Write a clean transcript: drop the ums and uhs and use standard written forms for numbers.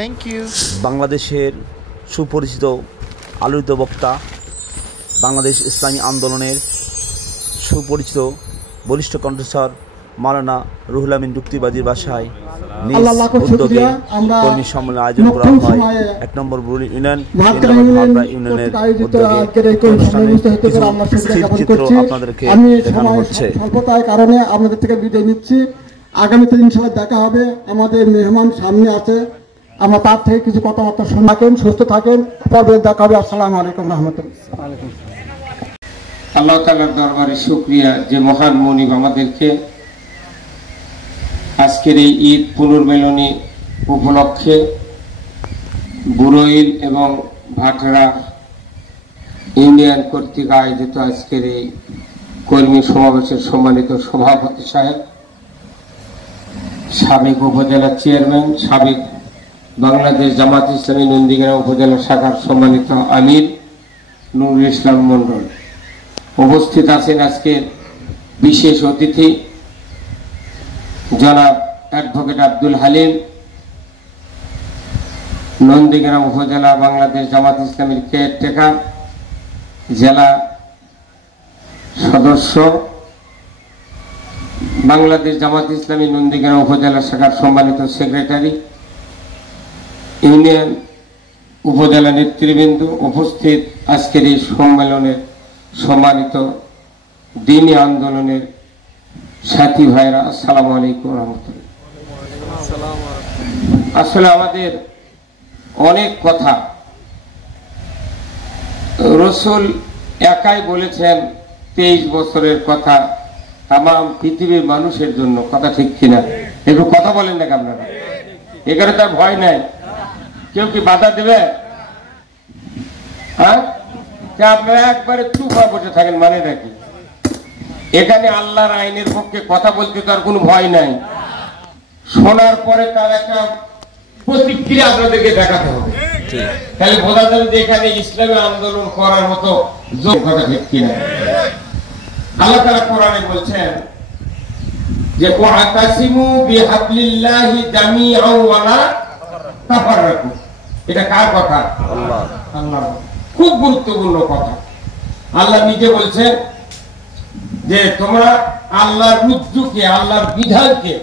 Thank you. বাংলাদেশের সুপরিচিত আলোচিত বক্তা, বাংলাদেশ ইসলামী আন্দোলনের সুপরিচিত বলিষ্ঠ কণ্ঠস্বর মাওলানা রুহুল আমিন যুক্তিবাদীর বাসায় নিজ উদ্যোগে কর্মী সম্মেলন আয়োজন করা হয়। ১ নম্বর বুরুল ইউনিয়ন ইউনিয়নের উদ্যোগে চিত্র আপনাদেরকে দেখানো হচ্ছে। স্বল্পতার কারণে আপনাদের থেকে বিদায় নিচ্ছি। আগামীতে ইনশাআল্লাহ দেখা হবে। আমাদের মেহমান সামনে আছে, আমরা তার থেকে কিছু কথাবার্তা শোনাকেন। সুস্থ থাকেন, পরে দেখা হবে। আসসালামু আলাইকুম রহমতুল্লাহ। আল্লাহ তাআলার দরবারে শুকরিয়া যে মহান মুনিব আমাদেরকে আজকের এই ঈদ পুনর্মিলনী উপলক্ষে বুড়োইল এবং ভাটরা ইউনিয়ন কর্তৃক আয়োজিত আজকের এই কর্মী সমাবেশের সম্মানিত সভাপতি সাহেব, সাবেক উপজেলা চেয়ারম্যান, সাবেক বাংলাদেশ জামাত ইসলামী নন্দীগ্রাম উপজেলা শাখার সম্মানিত আমির নুরুল ইসলাম মন্ডল, উপস্থিত আছেন আজকের বিশেষ অতিথি জনাব অ্যাডভোকেট আব্দুল হালিম, নন্দীগ্রাম উপজেলা বাংলাদেশ জামাত ইসলামীর কেয়ারটেকার, জেলা সদস্য, বাংলাদেশ জামাত ইসলামী নন্দীগ্রাম উপজেলা শাখার সম্মানিত সেক্রেটারি, ইউনিয়ন উপজেলা নেতৃবৃন্দ, উপস্থিত আজকের এই সম্মেলনের সম্মানিত দ্বীনি আন্দোলনের সাথী ভাইরা, আসসালামু আলাইকুম রহমতুল্লাহ। আসলে আমাদের অনেক কথা রসুল একাই বলেছেন, 23 বছরের কথা তামাম পৃথিবীর মানুষের জন্য। কথা ঠিক কিনা? একটু কথা বলেন না আপনারা? এখানে তার ভয় নাই, কেউ কি বাধা দেবে? হ্যাঁ, আপনারা একবারে চুপ হয়ে বসে থাকেন, মানে নাকি এখানে আল্লাহর আইনের পক্ষে কথা বলতে তার কোনো ভয় নাই। শোনার পরে তার একটা প্রতিক্রিয়া আপনাদেরকে দেখাতে হবে, তাহলে বোঝা যাবে যে এখানে ইসলামী আন্দোলন করার মতো কথা ঠিক কিনা। আল্লাহ তাআলা কোরআনে বলছেন যে ওয়াতাসিমু বিহাবলিল্লাহি জামিআন ওয়া লা তাফাররাকু। এটা কার কথা? আল্লাহ। খুব গুরুত্বপূর্ণ কথা। আল্লাহ নিজে বলছেন যে তোমরা আল্লাহর রুজুকে, আল্লাহর বিধানকে